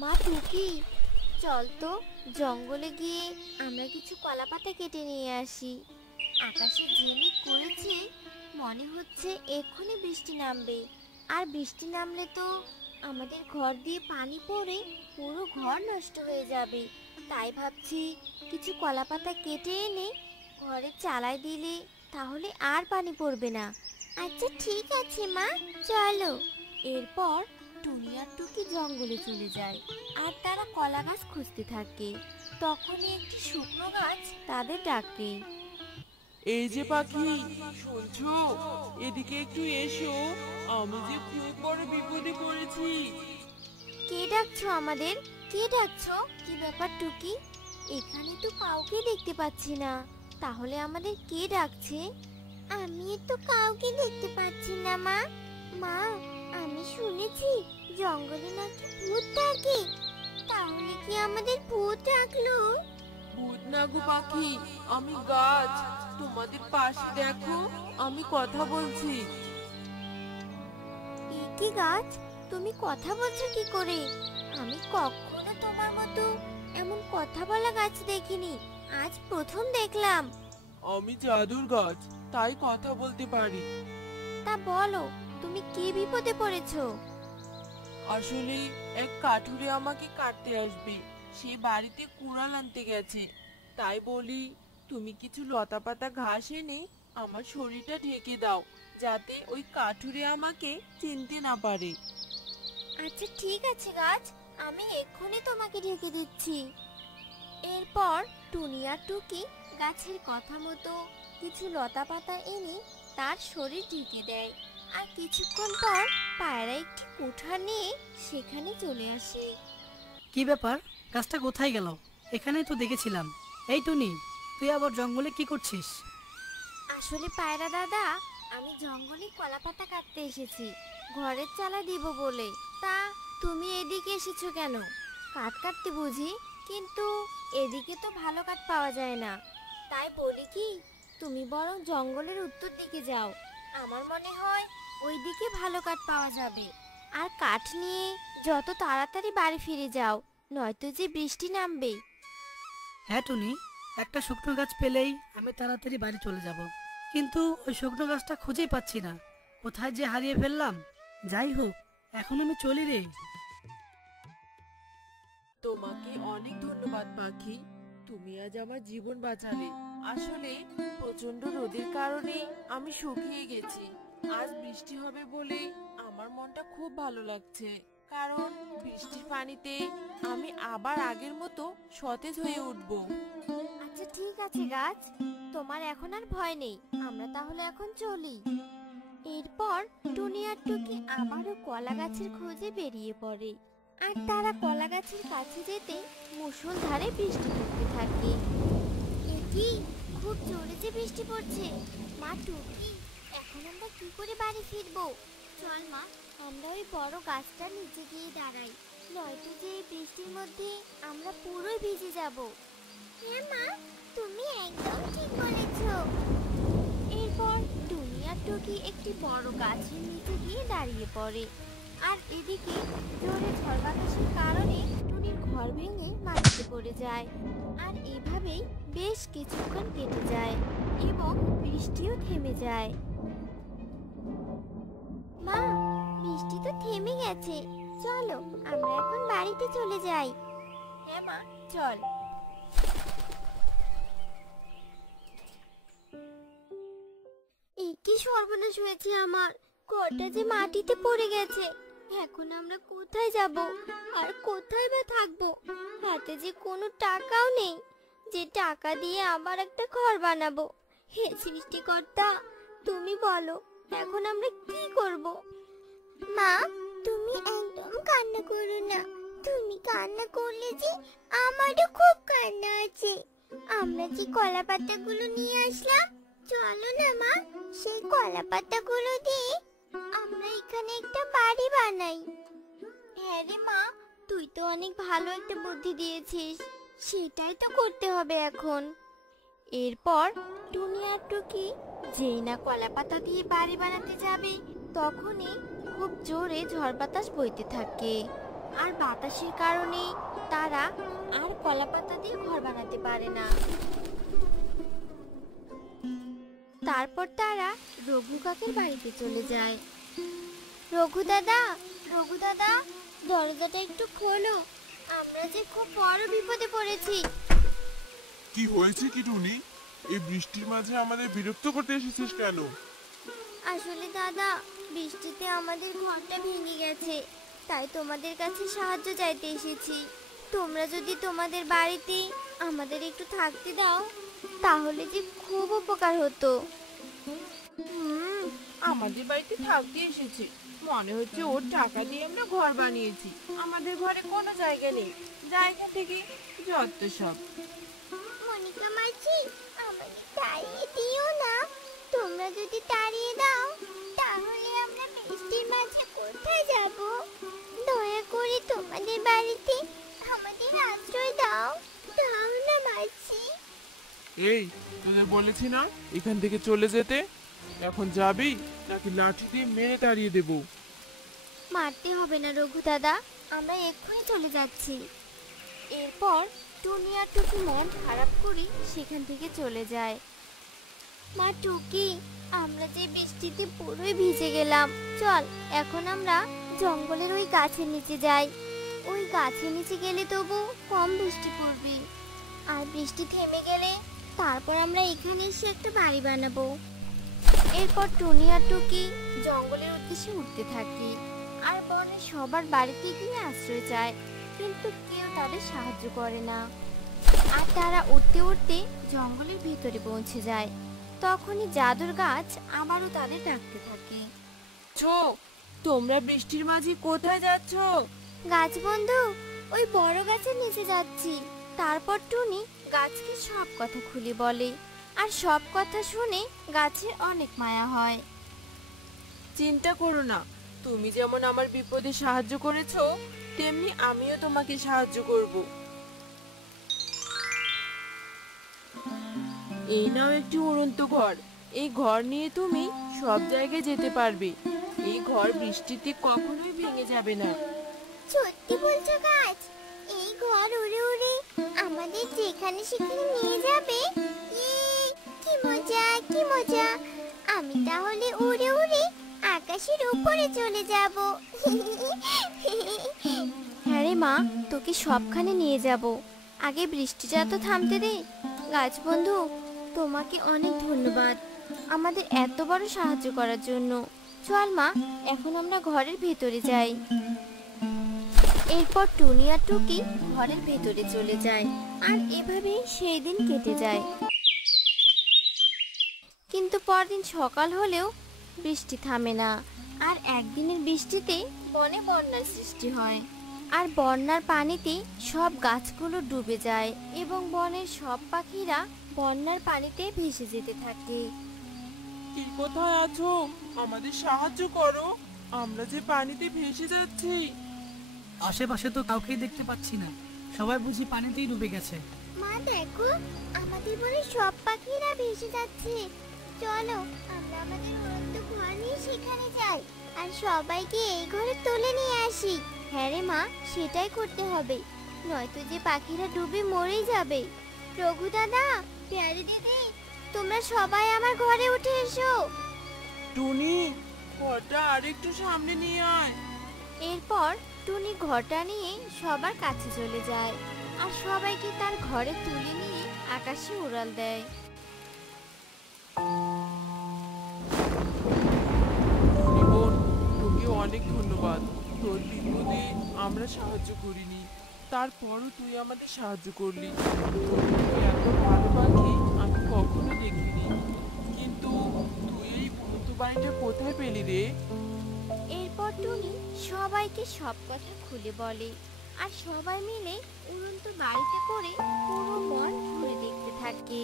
মা টুকি, চল তো জঙ্গলে গিয়ে আমরা কিছু কলা পাতা কেটে নিয়ে আসি। আকাশে যে মেঘ করেছে, মনে হচ্ছে এক্ষুনি বৃষ্টি নামবে। আর বৃষ্টি নামলে তো আমাদের ঘর দিয়ে পানি পড়ে পুরো ঘর নষ্ট হয়ে যাবে। তাই ভাবছি কিছু কলা পাতা কেটে এনে ঘরে চালায় দিলে তাহলে আর পানি পড়বে না। আচ্ছা ঠিক আছে মা, চলো। এরপর টুনি আর টুকি জঙ্গলে চলে যায় আর তারা কলা গাছ খুঁজতে থাকে। তখনই একটি শুকনো গাছ তাদের ডাকে। এই যে পাখি, শুনছো? এদিকে একটু এসো, আমি যে খুব বড় বিপদে পড়েছি। কে ডাকছো আমাদের? কে ডাকছো? কি ব্যাপার টুকি? এখানে তো কাউকে দেখতে পাচ্ছি না, তাহলে আমাদের কে ডাকছে? আমি তো কাউকে দেখতে পাচ্ছি না মা। মা, আমি শুনেছি জঙ্গলে নাকি ভূত থাকে, তাহলে কি আমাদের ভূত ডাকলো? ভূত না গো পাখি, আমি গাছ। তোমাদের পাশে দেখো, আমি কথা বলছি। এ কি গাছ? তুমি কথা বলছো কি করে? আমি কখনো তোমার মতো এমন কথা বলা গাছ দেখিনি, আজ প্রথম দেখলাম। আমি জাদুর গাছ, তাই কথা বলতে পারি। তা বলো, তুমি কি বিপদে পড়েছো? আসলে এক কাঠুরে আমাকে কাটতে আসবে, সে বাড়িতে কুড়াল আনতে গেছে। তাই বলি, তুমি কিছু লতাপাতা ঘাস এনে আমার শরীরটা ঢেকে দাও, যাতে ওই কাঠুরে আমাকে চিনতে না পারে। আচ্ছা ঠিক আছে গাছ, আমি এক্ষুনি তোমাকে ঢেকে দিচ্ছি। এরপর টুনি আর টুকি গাছের কথা মতো কিছু লতা পাতা এনে তার শরীর ঢেকে দেয়। আর কিছুক্ষণ পর পায়রা একটি কুঠার নিয়ে সেখানে চলে আসে। কি ব্যাপার, গাছটা কোথায় গেল? এখানেই তো দেখেছিলাম। এই টুনি, তুই আবার জঙ্গলে কি করছিস? আসলে পায়রা দাদা, আমি জঙ্গলে কলা পাতা কাটতে এসেছি ঘরের চালা দিব বলে। তা তুমি এদিকে এসেছো কেন? কাঠ কাটতে বুঝি? কিন্তু এদিকে তো ভালো কাঠ পাওয়া যায় না। তাই বলি কি, তুমি বরং জঙ্গলের উত্তর দিকে যাও, আমার মনে হয় ওইদিকে ভালো কাঠ পাওয়া যাবে। আর কাঠ নিয়ে যত তাড়াতাড়ি বাড়ি ফিরে যাও, নয়তো যে বৃষ্টি নামবে। হ্যাঁ টুনি, একটা শুকনো গাছ পেলেই আমি তাড়াতাড়ি বাড়ি চলে যাব, কিন্তু ওই শুকনো গাছটা খুঁজেই পাচ্ছি না। কোথায় যে হারিয়ে ফেললাম। যাই হোক, এখন আমি চলি রে। তোমাকে অনেক ধন্যবাদ পাখি, তুমি আজ আমার জীবন বাঁচালে। আসলে প্রচন্ড রোদের কারণে আমি শুকিয়ে গেছি। আজ বৃষ্টি হবে বলে আমার মনটা খুব ভালো লাগছে, কারণ বৃষ্টির পানিতে আমি আবার আগের মতো সতেজ হয়ে উঠব। আচ্ছা ঠিক আছে গাছ, তোমার এখন আর ভয় নেই, আমরা তাহলে এখন চলি। এরপর টুনি আর টুকি আবারও কলা গাছের খোঁজে বেরিয়ে পড়ে। আর তারা কলা গাছের কাছে যেতে মুষলধারে বৃষ্টি পড়তে থাকে। এ কি, খুব জোরে যে বৃষ্টি পড়ছে! মা টুকি, এখন আমরা কি করে বাড়ি ফিরবো? চল মা, আমরা ওই বড় গাছটার নিচে গিয়ে দাঁড়াই, নয়তো যে এই বৃষ্টির মধ্যে আমরা পুরোই ভিজে যাব। হ্যাঁ মা, তুমি একদম ঠিক বলেছো। এরপর টুনি আর টুকি একটি বড় গাছের নিচে গিয়ে দাঁড়িয়ে পড়ে। আর এদিকে জোরে ঝড় বাতাসের কারণে টুনির ঘর ভেঙে মাটিতে পড়ে যায়। আর এভাবেই বেশ কিছুক্ষণ কেটে যায় এবং বৃষ্টিও থেমে যায়। মা, বৃষ্টি তো থেমে গেছে, চলো আমরা এখন বাড়িতে চলে যাই। হ্যাঁ মা, চল। কি সর্বনাশ হয়েছে আমার! ঘরটা যে মাটিতে পড়ে গেছে। এখন আমরা কোথায় যাব আর কোথায় বা থাকবো? হাতে যে কোনো টাকাও নেই যে টাকা দিয়ে আবার একটা ঘর বানাবো। হে সৃষ্টিকর্তা, তুমি বলো এখন আমরা কি করব? মা, তুমি একদম কান্না করো না। তুমি কান্না করলে যে আমারও খুব কান্না আছে। আমরা যে কলা পাতাগুলো নিয়ে আসলাম, চলো না মা, সেই কলা পাতাগুলো দিয়ে আমরা এখানে একটা বাড়ি বানাই। হ্যাঁ রে মা, তুই তো অনেক ভালো একটা বুদ্ধি দিয়েছিস, সেটাই তো করতে হবে এখন। এরপর টুনি আর টুকি যেই না কলা পাতা দিয়ে বাড়ি বানাতে যাবে, তখনই খুব জোরে ঝড় বাতাস বইতে থাকে। আর বাতাসের কারণে তারা আর কলাপাতা দিয়ে ঘর বানাতে পারে না। তারপর তারা রঘু কাকের বাড়িতে চলে যায়। রঘু দাদা, রঘু দাদা, দরজাটা একটু খোলো, আমরা যে খুব বড় বিপদে পড়েছি। কি হয়েছে কি টুনি? এই বৃষ্টির মাঝে আমাদের বিরক্ত করতে এসেছিস কেন? আসলে দাদা, বৃষ্টিতে আমাদের ঘরটা ভেঙে গেছে, তাই তোমাদের কাছে সাহায্য চাইতে এসেছি। তোমরা যদি তোমাদের বাড়িতে আমাদের একটু থাকতে দাও তাহলে যে খুব উপকার হতো। আমাদের বাড়িতে থাকতে এসেছে, মনে হচ্ছে ওর টাকা দিয়ে আমরা ঘর বানিয়েছি। আমাদের ঘরে কোনো জায়গা নেই, জায়গা থেকে যত সব। মনিকা মাঝি, আমাকে তাড়িয়ে দিও না। তোমরা যদি তাড়িয়ে দাও তাহলে আমরা বৃষ্টির মাঝে কোথায় যাব? দয়া করে তোমাদের বাড়িতে আমাদের আশ্রয় দাও, দাও না মাঝি। এই, তোদের বলেছি না এখান থেকে চলে যেতে? এখন যাবি নাকি লাঠি দিয়ে মেরে তাড়িয়ে দেব? মারতে হবে না রঘু দাদা, আমরা এক্ষুনি চলে যাচ্ছি। এরপর টুনি আর টুকি মন খারাপ করে সেখান থেকে চলে যায়। মা টুকি, আমরা যে বৃষ্টিতে পুরোই ভিজে গেলাম, চল এখন আমরা জঙ্গলের ওই গাছের নিচে যাই। ওই গাছের নিচে গেলে তবু কম বৃষ্টি পড়বে, আর বৃষ্টি থেমে গেলে তারপর আমরা এখানে এসে একটা বাড়ি বানাবো। এরপর টুনি আর টুকি জঙ্গলের উদ্দেশ্যে উঠতে থাকে আর বনে সবার বাড়িতে গিয়ে আশ্রয় চায়, কিন্তু কেউ তাদের সাহায্য করে না। আর তারা উঠতে উঠতে জঙ্গলের ভিতরে পৌঁছে যায়। তখনই জাদুর গাছ আবারও তাদের ডাকতে থাকে। তোমরা বৃষ্টির মাঝে কোথায় যাচ্ছ? গাছ বন্ধু, ওই বড় গাছের নিচে যাচ্ছি। তারপর টুনি গাছকে সব কথা খুলে বলে, আর সব কথা শুনে গাছের অনেক মায়া হয়। চিন্তা করো না, তুমি যেমন আমার বিপদে সাহায্য করেছো, তেমনি আমিও তোমাকে সাহায্য করব। এই নাও একটি উড়ন্ত ঘর, এই ঘর নিয়ে তুমি সব জায়গায় যেতে পারবে। এই ঘর বৃষ্টিতে কখনোই ভেঙে যাবে না। সত্যি বলছো গাছ? এই ঘর উড়ে উড়ে আমাদের যেখানে সেখানে নিয়ে যাবে? ইয়ে, কি মজা, কি মজা! আমি তাহলে উড়ে উড়ে আকাশের উপরে চলে যাব। হ্যাঁ রে মা, তোকে সবখানে নিয়ে যাব, আগে বৃষ্টিটা তো থামতে দে। গাছ বন্ধু, তোমাকে অনেক ধন্যবাদ আমাদের এত বড় সাহায্য করার জন্য। চল মা, এখন আমরা ঘরের ভেতরে যাই। এরপর টুনি আর টুকি ঘরের ভেতরে চলে যায়, আর এভাবেই সেই দিন কেটে যায়। কিন্তু পরদিন সকাল হলেও বৃষ্টি থামে না, আর একদিনের বৃষ্টিতে বনে বন্যার সৃষ্টি হয়। আর বন্যার পানিতে সব গাছগুলো ডুবে যায় এবং বনের সব পাখিরা বন্যার পানিতে ভেসে যেতে থাকে। কি কোথায় আছো? আমাদের সাহায্য করো, আমরা যে পানিতে ভেসে যাচ্ছি। আশেপাশে তো কাউকেই দেখতে পাচ্ছি না, সবাই বুঝি পানিতেই ডুবে গেছে। মা দেখো, আমাদের বনে সব পাখিরা ভেসে যাচ্ছে। চলো আমরা আমাদের উড়ন্ত ঘর নিয়ে সেখানে যাই আর সবাইকে এই ঘরে তুলে নিয়ে আসি। হ্যাঁ রে মা, সেটাই করতে হবে, নয়তো যে পাখিরা ডুবে মরেই যাবে। রঘু দাদা, প্যারি দিদি, তোমরা সবাই আমার ঘরে উঠে এসো। টুনি, ঘরটা আরেকটু সামনে নিয়ে আয়। এরপর টুনি ঘরটা নিয়ে সবার কাছে চলে যায় আর সবাইকে তার ঘরে তুলে নিয়ে আকাশে উড়াল দেয়। বোন, তোকে অনেক ধন্যবাদ। তোর বিপদে আমরা সাহায্য করিনি, তারপরও তুই আমাদের সাহায্য করলি। তুই এত ভালো পাখি আমি কখনো দেখিনি। কিন্তু তুই এই উড়ন্ত বাড়িটা কোথায় পেলি রে? এরপর টুনি সবাইকে সব কথা খুলে বলে, আর সবাই মিলে উড়ন্ত বাড়িতে করে পুরো বন ঘুরে দেখতে থাকে।